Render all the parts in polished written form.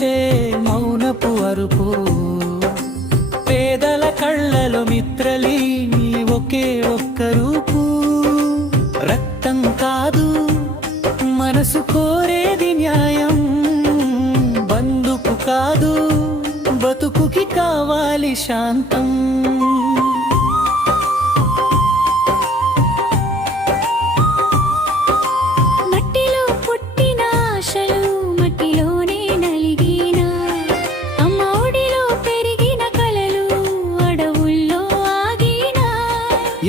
వినిపించే మౌనపు అరుపు, పేదల కళ్ళలో మిత్రలేని ఒకే ఒక్క రూపు. రక్తం కాదు మనసు కోరేది న్యాయం, బందుకు కాదు బతుకుకి కావాలి శాంతం.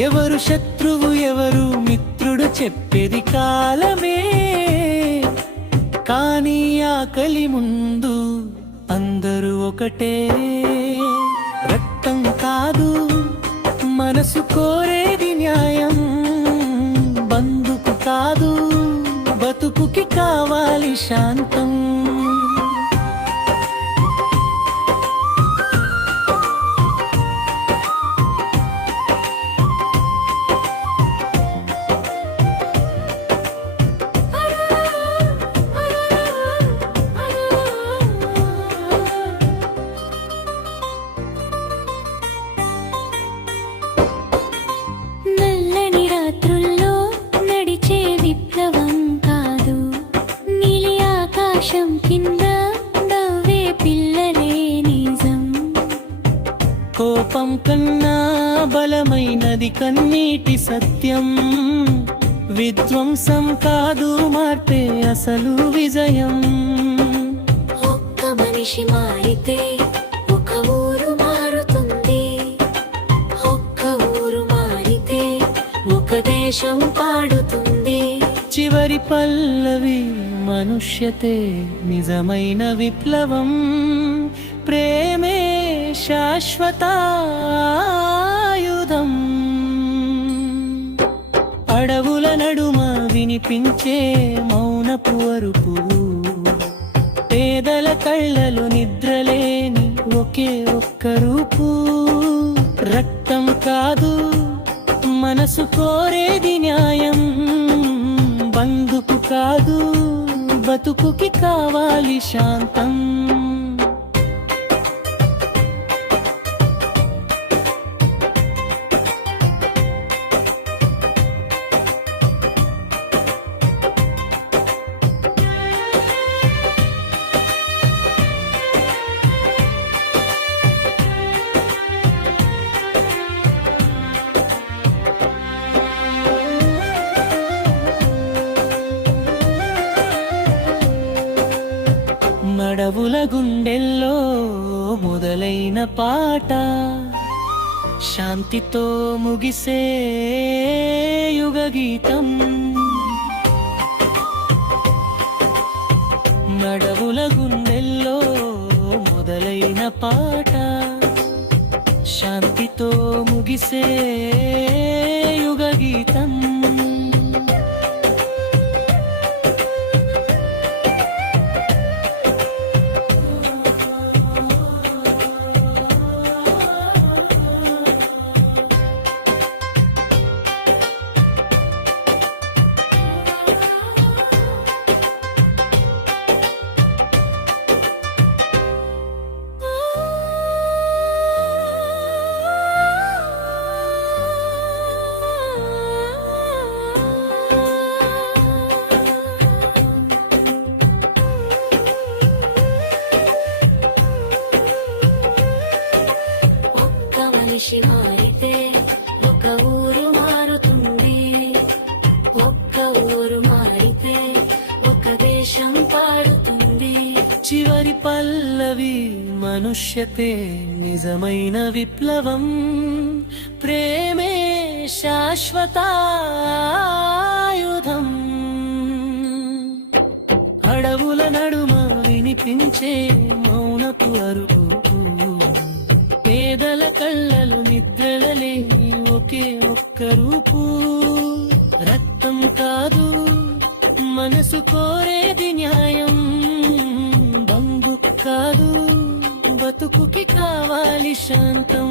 ఎవరు శత్రువు ఎవరు మిత్రుడు చెప్పేది కాలమే, కానీ ఆకలి ముందు అందరూ ఒకటే. రక్తం కాదు మనసు కోరేది న్యాయం, బందుకు కాదు బతుకుకి కావాలి శాంతం. కోపం కన్నా బలమైనది కన్నీటి సత్యం, విధ్వంసం కాదు మార్పే అసలు విజయం. ఒక్క మనిషి మారితే ఒక ఊరు మారుతుంది, ఒక్క ఊరు మారితే ఒక దేశం పాడుతుంది. చివరి పల్లవి మనుష్యతే నిజమైన విప్లవం, ప్రేమే శాశ్వతాయుధం. అడవుల నడుమ వినిపించే మౌనపు అరుపు, పేదల కళ్ళలో నిద్రలేని ఒకే ఒక్క రూపు. రక్తం కాదు మనసు కోరేది న్యాయం, బందుకు కాదు బతుకుకి కావాలి శాంతం. అడవుల గుండెల్లో మొదలైన పాట, శాంతితో ముగిసే యుగ గీతం. అడవుల గుండెల్లో మొదలైన పాట, శాంతితో ముగిసే యుగ గీతం. మనిషి మారితే ఒక ఊరు మారుతుంది, ఒక్క ఊరు మారితే ఒక దేశం పాడుతుంది. చివరి పల్లవి మనుష్యతే నిజమైన విప్లవం, ప్రేమే శాశ్వతాయుధం. అడవుల నడుమ వినిపించే మౌనపు అరుపు, పేదల కళ్ళలు నిద్రలేని ఒకే ఒక్క రూపు. రక్తం కాదు మనసు కోరేది న్యాయం, బంధు కాదు బతుకుకి కావాలి శాంతం.